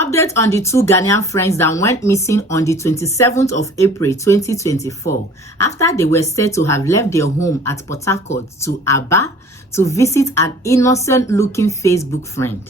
Update on the two Ghanaian friends that went missing on the 27th of April 2024 after they were said to have left their home at Port Harcourt to Aba to visit an innocent-looking Facebook friend.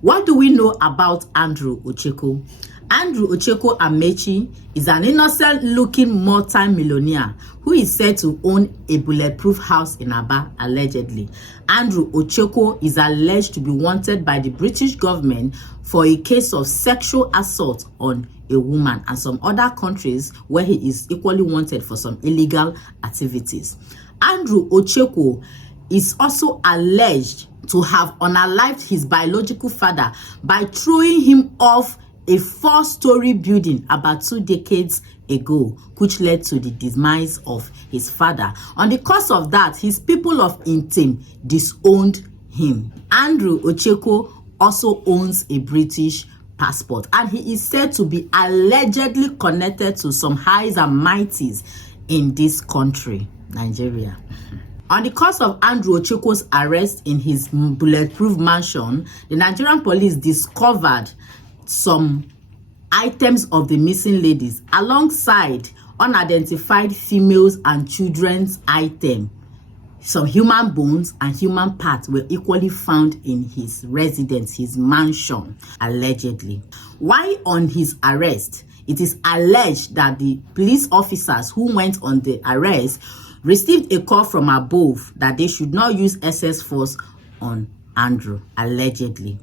What do we know about Andrew Ocheko? Andrew Ocheko Amechi is an innocent-looking multi-millionaire who is said to own a bulletproof house in Aba, allegedly. Andrew Ocheko is alleged to be wanted by the British government for a case of sexual assault on a woman and some other countries where he is equally wanted for some illegal activities. Andrew Ocheko is also alleged to have unalived his biological father by throwing him off a 4-story building about 2 decades ago, which led to the demise of his father. On the cause of that, his people of Intim disowned him. Andrew Ocheko also owns a British passport, and he is said to be allegedly connected to some highs and mighties in this country, Nigeria. On the cause of Andrew Ocheko's arrest in his bulletproof mansion, the Nigerian police discovered some items of the missing ladies alongside unidentified females and children's items. Some human bones and human parts were equally found in his residence, his mansion, allegedly. While on his arrest, it is alleged that the police officers who went on the arrest received a call from above that they should not use excess force on Andrew, allegedly.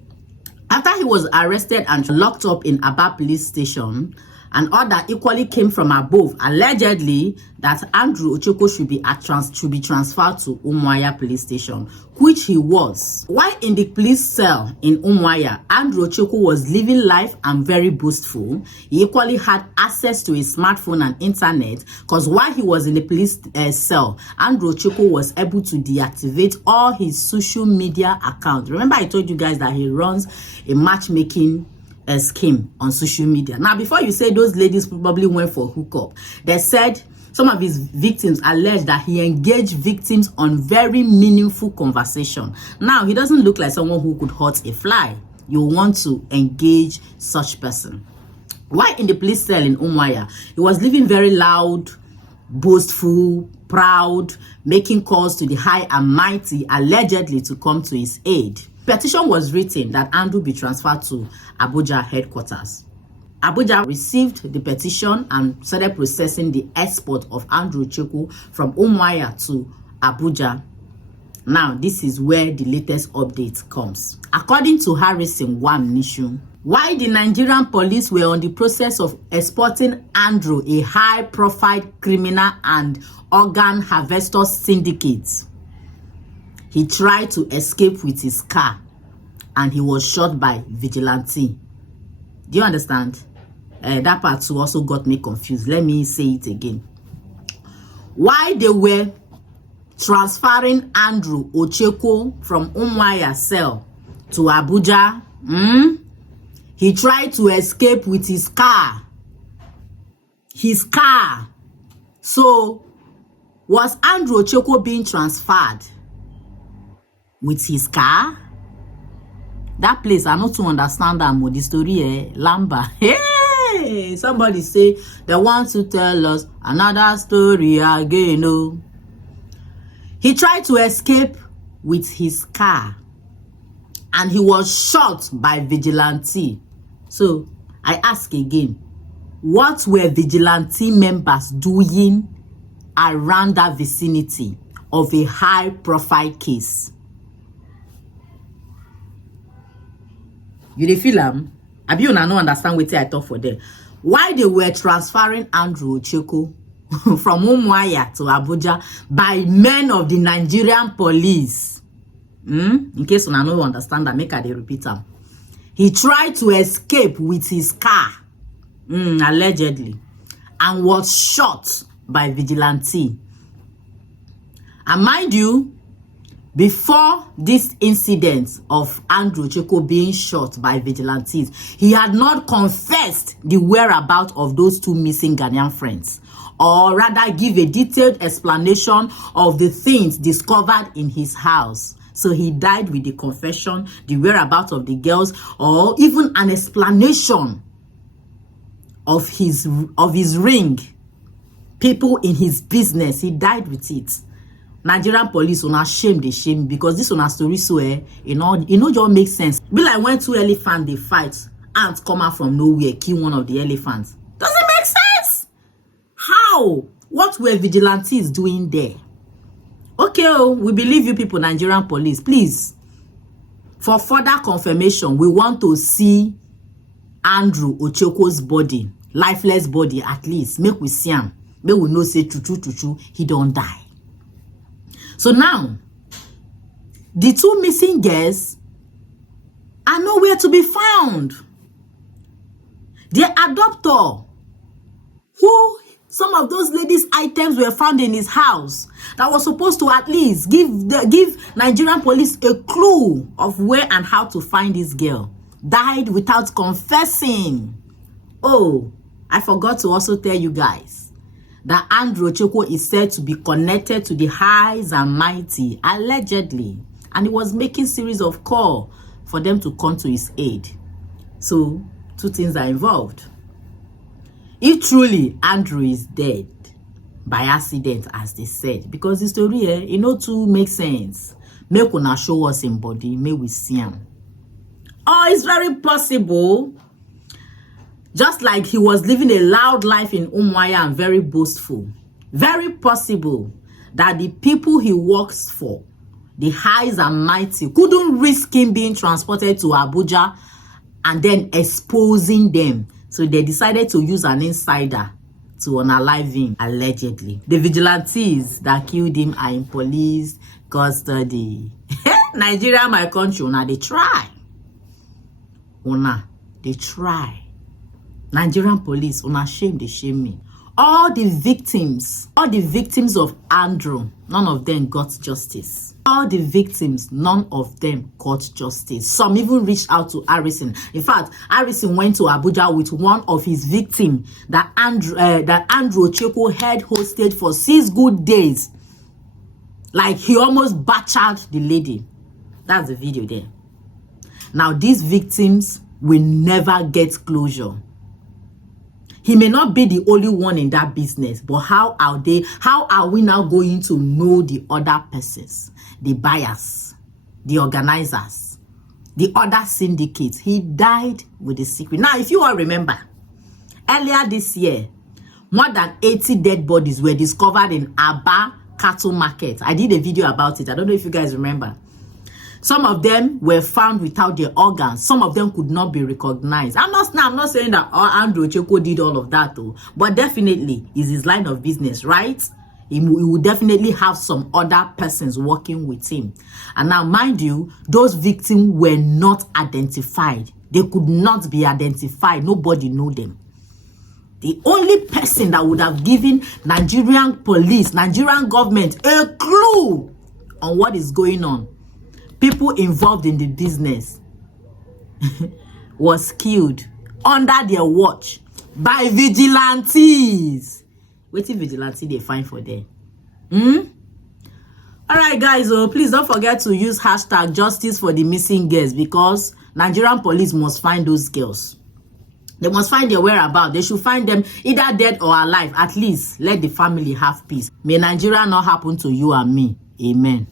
After he was arrested and locked up in Aba police station, an order equally came from above, allegedly, that Andrew Ocheko should be transferred to Umuahia police station, which he was. While in the police cell in Umuahia, Andrew Ocheko was living life and very boastful. He equally had access to his smartphone and internet, because while he was in the police cell, Andrew Ocheko was able to deactivate all his social media accounts. Remember, I told you guys that he runs a matchmaking scheme on social media. Now, before you say those ladies probably went for hookup, they said some of his victims alleged that he engaged victims on very meaningful conversation. Now, he doesn't look like someone who could hurt a fly. You want to engage such person. While in the police cell in Umuahia, he was living very loud, boastful, proud, making calls to the high and mighty, allegedly to come to his aid. Petition was written that Andrew be transferred to Abuja headquarters. Abuja received the petition and started processing the export of Andrew Ocheko from Umuahia to Abuja. Now, this is where the latest update comes. According to Harrison One Nation, while the Nigerian police were on the process of exporting Andrew, a high-profile criminal and organ harvester syndicate, he tried to escape with his car and he was shot by vigilantee. Do you understand? That part too also got me confused. Let me say it again. While they were transferring Andrew Ocheko from Umuahia cell to Abuja, he tried to escape with his car. His car. So, was Andrew Ocheko being transferred with his car? That place, I not to understand that more. The story, Lamba. Hey, somebody say they want to tell us another story again. Oh, he tried to escape with his car, and he was shot by vigilante. So I ask again, what were vigilante members doing around that vicinity of a high-profile case? You dey feel am? Abi una no understand wetin I talk for them. Why they were transferring Andrew Ocheko from Umuahia to Abuja by men of the Nigerian police? In case una no understand that, make I dey repeat am. He tried to escape with his car, allegedly, and was shot by vigilante. And mind you, before this incident of Andrew Ocheko being shot by vigilantes, he had not confessed the whereabouts of those two missing Ghanaian friends, or rather give a detailed explanation of the things discovered in his house. So he died with the confession, the whereabouts of the girls, or even an explanation of his ring, people in his business. He died with it. Nigerian police una shame, they shame, because this una story so just make sense. Be like when two elephants they fight, ants come out from nowhere, kill one of the elephants. Doesn't make sense. How? What were vigilantes doing there? Okay, we believe you people, Nigerian police. Please, for further confirmation, we want to see Andrew Ocheko's body, lifeless body at least. Make we see him. Make we know say true, he don't die. So now, the two missing girls are nowhere to be found. Their adopter, who some of those ladies' items were found in his house, that was supposed to at least give Nigerian police a clue of where and how to find this girl, died without confessing. Oh, I forgot to also tell you guys that Andrew Ocheko is said to be connected to the highs and mighty, allegedly, and he was making series of calls for them to come to his aid. So, two things are involved. If truly Andrew is dead by accident, as they said, because the story here, too makes sense. Make una show us in body, may we see him. Oh, it's very possible. Just like he was living a loud life in Umuahia and very boastful. Very possible that the people he works for, the highs and mighty, couldn't risk him being transported to Abuja and then exposing them. So they decided to use an insider to unalive him, allegedly. The vigilantes that killed him are in police custody. Nigeria, my country, they try. They try. Nigerian police, shame, they shame me. All the victims of Andrew, none of them got justice. All the victims, none of them got justice. Some even reached out to Harrison. In fact, Harrison went to Abuja with one of his victims that Andrew Ocheko had hosted for 6 good days. Like he almost butchered the lady. That's the video there. Now, these victims will never get closure. He may not be the only one in that business, but how are we now going to know the other persons, the buyers, the organizers, the other syndicates? He died with the secret. Now, if you all remember, earlier this year, more than 80 dead bodies were discovered in Aba cattle market. I did a video about it. I don't know if you guys remember. Some of them were found without their organs. Some of them could not be recognized. I'm not saying that Andrew Ocheko did all of that, though. But definitely, is his line of business, right? He will definitely have some other persons working with him. And now, mind you, those victims were not identified. They could not be identified. Nobody knew them. The only person that would have given Nigerian police, Nigerian government, a clue on what is going on, people involved in the business, was killed under their watch by vigilantes. What vigilante they find for them? All right, guys. Please don't forget to use hashtag justice for the missing girls, because Nigerian police must find those girls. They must find their whereabouts. They should find them either dead or alive. At least let the family have peace. May Nigeria not happen to you and me. Amen.